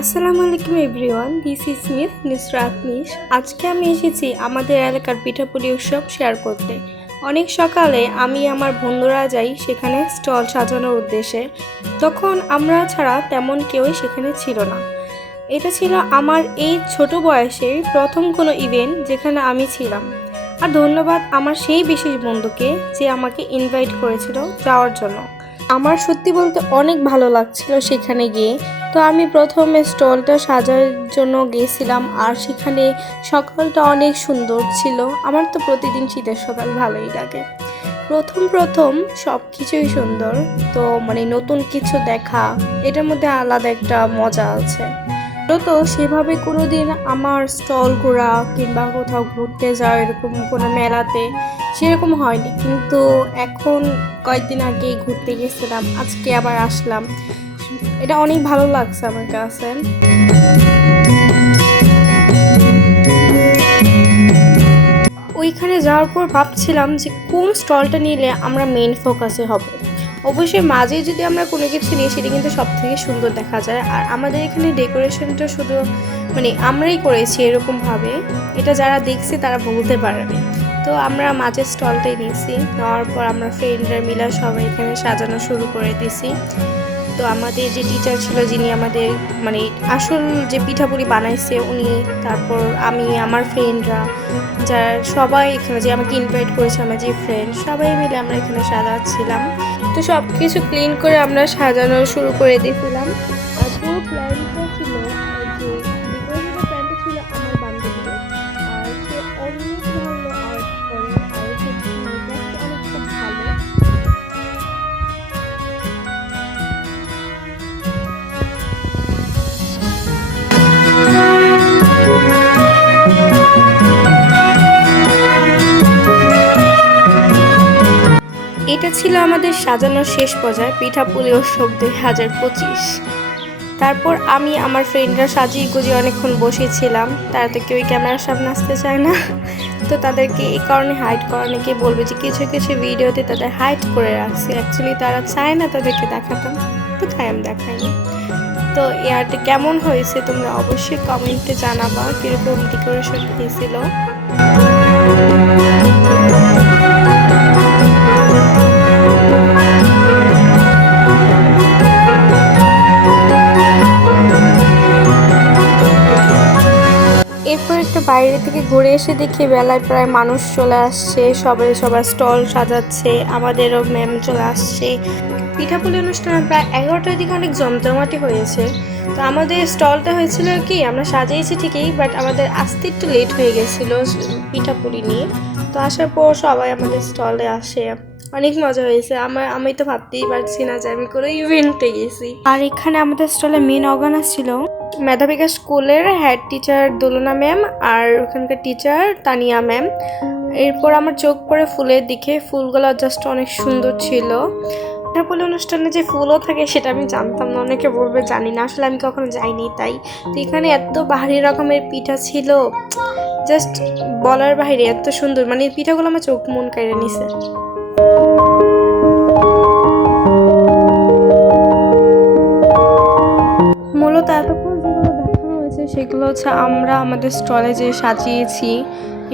আসসালামু আলাইকুম everyone, this is miss Nusrat Nish. আজকে আমি এসেছি আমাদের এলাকার পিঠাপুলি উৎসব শেয়ার করতে। অনেক সকালে আমি আমার বন্ধুরা যাই সেখানে স্টল সাজানোর উদ্দেশ্যে। তখন আমরা ছাড়া তেমন কেউই সেখানে ছিল না। এটা ছিল আমার এই ছোট বয়সের প্রথম কোনো ইভেন্ট যেখানে আমি ছিলাম। আর ধন্যবাদ আমার সেই বিশেষ বন্ধুকে যে আমাকে ইনভাইট করেছিল যাওয়ার জন্য। আমার সত্যি বলতে অনেক ভালো লাগছিল সেখানে গিয়ে। তো আমি প্রথমে স্টলটা সাজার জন্য গিয়েছিলাম, আর সেখানে সকালটা অনেক সুন্দর ছিল। আমার তো প্রতিদিন শীতের সকাল ভালোই লাগে। প্রথম সব কিছুই সুন্দর, তো নতুন কিছু দেখা, এটার মধ্যে আলাদা একটা মজা আছে। তো সেভাবে কোনোদিন আমার স্টল ঘোরা কিংবা কোথাও ঘুরতে যাওয়া এরকম কোনো মেলাতে সেরকম হয়নি, কিন্তু এখন কয়েকদিন আগেই ঘুরতে গেছিলাম, আজকে আবার আসলাম। এটা অনেক ভালো লাগছে আমার কাছে। ওইখানে যাওয়ার পর ভাবছিলাম যে কোন স্টলটা নিলে আমরা মেইন ফোকাসে হব। অবশ্যই মাঝে যদি আমরা কোনো কিছু নিই সেটা কিন্তু সব থেকে সুন্দর দেখা যায়। আর আমাদের এখানে ডেকোরেশনটা শুধু আমরাই করেছি এরকমভাবে, এটা যারা দেখছে তারা বলতে পারবে। তো আমরা মাঝের স্টলটাই নিয়েছি, নেওয়ার পর আমরা ফ্রেন্ডরা মিলে সবাই এখানে সাজানো শুরু করে দিয়েছি। তো আমাদের যে টিচার ছিল, যিনি আমাদের আসল যে পিঠাপুলি বানাইছে উনি, তারপর আমি, আমার ফ্রেন্ডরা, যারা সবাই এখানে যে আমাকে ইনভাইট করেছে, আমার যে ফ্রেন্ড, সবাই মিলে আমরা এখানে সাজাচ্ছিলাম। তো সব কিছু ক্লিন করে আমরা সাজানো শুরু করে দিয়েছিলাম। আর পুরো প্ল্যানটা ছিল, যে ডেকোরেশনের প্ল্যানটা ছিল আমার বান্ধবী। আর সে অনেক ভালো আর্ট করে, আর সে অনেক খুব ভালো। এটা ছিল আমাদের সাজানোর শেষ পর্যায়ে, পিঠাপুলি উৎসব 2025। তারপর আমি আমার ফ্রেন্ডরা সাজিয়ে গুজিয়ে অনেকক্ষণ বসেছিলাম। তারা তো কেউই ক্যামেরার সামনে আসতে চায় না, তো তাদেরকে এই কারণে হাইড করা, অনেকে বলবে যে কিছু কিছু ভিডিওতে তাদের হাইড করে রাখছে, অ্যাকচুয়ালি তারা চায় না তাদেরকে দেখাতাম, তো তাই আমি দেখাইনি। তো এই আর্টটা কেমন হয়েছে তোমরা অবশ্যই কমেন্টে জানাবা, কীরকম ডেকোরেশন হয়েছিল। এরপর একটা বাইরে থেকে ঘুরে এসে দেখি বেলায় প্রায় মানুষ চলে আসছে, সবার স্টল সাজাচ্ছে, আমাদেরও ম্যাম চলে আসছে। পিঠাপুলি অনুষ্ঠান প্রায় 11টার দিকে অনেক জমজমাটি হয়েছে। তো আমাদের স্টলটা হয়েছিল কি, আমরা সাজিয়েছি ঠিকই, বাট আমাদের আসতে একটু লেট হয়ে গেছিলো পিঠাপুলি নিয়ে। তো আসার পর সবাই আমাদের স্টলে আসে, অনেক মজা হয়েছে। আমি তো ভাবতেই পারছি না যে আমি কোনো ইভেন্টে গেছি। আর এখানে আমাদের স্টলে মেন অর্গানাইজ ছিল মেধাবিকা স্কুলের হেড টিচার দোলনা ম্যাম, আর ওখানকার টিচার তানিয়া ম্যাম। এরপর আমার চোখ পড়ে ফুলের দিকে, ফুলগুলো জাস্ট অনেক সুন্দর ছিল। পিঠাপুলি অনুষ্ঠানে যে ফুলও থাকে সেটা আমি জানতাম না, অনেকে বলবে জানি না, আসলে আমি কখনো যাইনি তাই। তো এখানে এত ভারী রকমের পিঠা ছিল, জাস্ট বলার বাইরে এত সুন্দর, পিঠাগুলো আমার চোখ মন কেড়ে নিছে। মূলত এতক্ষণ যেগুলো দেখানো হয়েছে সেগুলো হচ্ছে আমরা আমাদের স্টলে যে সাজিয়েছি,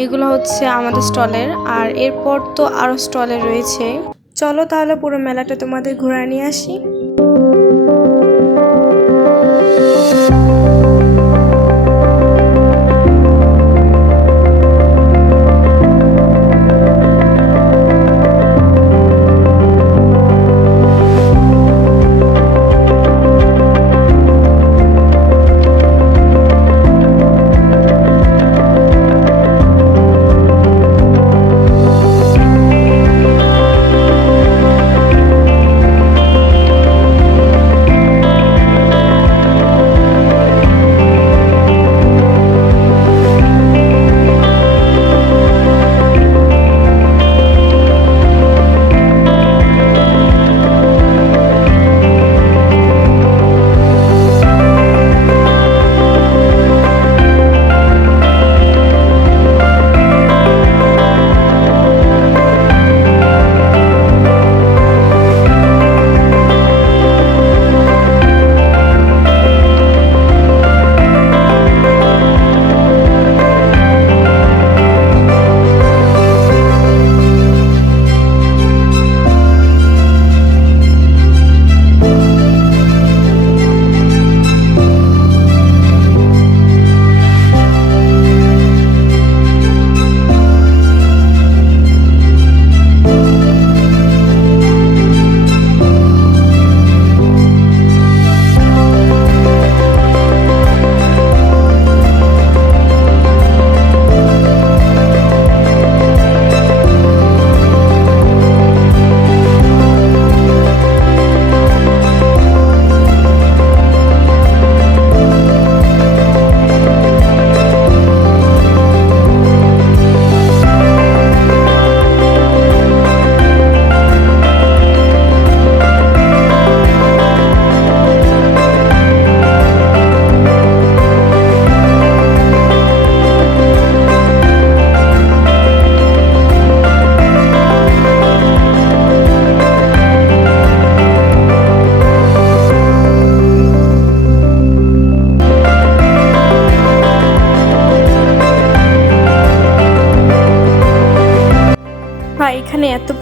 এগুলো হচ্ছে আমাদের স্টলের। আর এরপর তো আরও স্টলে রয়েছে। চলো তাহলে পুরো মেলাটা তোমাদের ঘুরে নিয়ে আসি।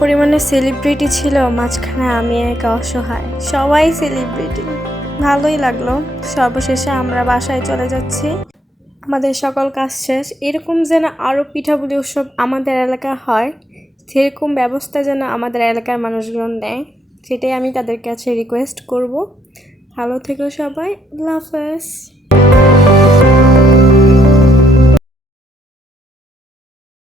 পরিমাণে সেলিব্রিটি ছিল, মাঝখানে আমি একা অসহায়। সবাই সেলিব্রিটি, ভালোই লাগলো। সর্বশেষে আমরা বাসায় চলে যাচ্ছি। আমাদের সকল কাজ শেষ। এরকম যেন আরও পিঠাপুলি উৎসব আমাদের এলাকায় হয়, সেরকম ব্যবস্থা যেন আমাদের এলাকার মানুষজন নেয়, সেটাই আমি তাদের কাছে রিকোয়েস্ট করব। ভালো থেকো সবাই, আল্লাহ হাফেজ।